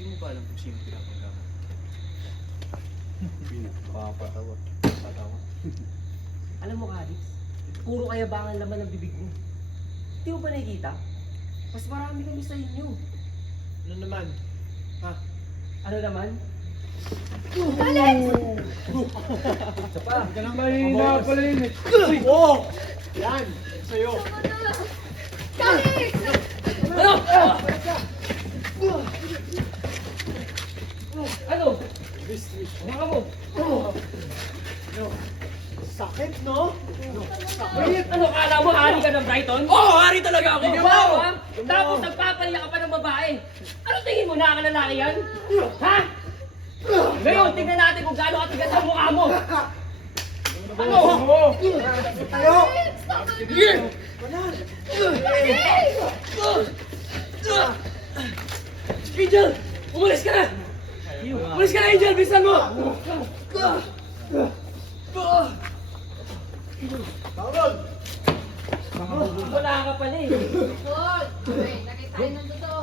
Hindi mo ba alam kung sino pinapanggaman? Papatawa. Alam mo, Alex, puro kayabangan laman ng bibig mo. Hindi mo ba nakikita? Mas marami kami sa inyo. Ano naman? Ha? Ano naman? Alex! Isa pa. Ka lang Mahina pala yun eh. Oo! Yan! Sa'yo! Alex! Ano? Ano? Baka mo. Sakit, no? Ano, kala mo hari ka ng Brighton? Oo! Hari talaga ako! Wow, ha? Tapos nagpapahiya ka pa ng babae. Ano tingin mo, nakalalaki yan? Ha? Ngayon, tingnan natin kung gaano katigas ang mukha mo. Ano? Tayo! Sige! Angel! Umalis ka na! Umalis ka na, Angel! Bilisan mo! Tawag! Wala ka pala eh. Hoy! Lagay tayo ng totoo.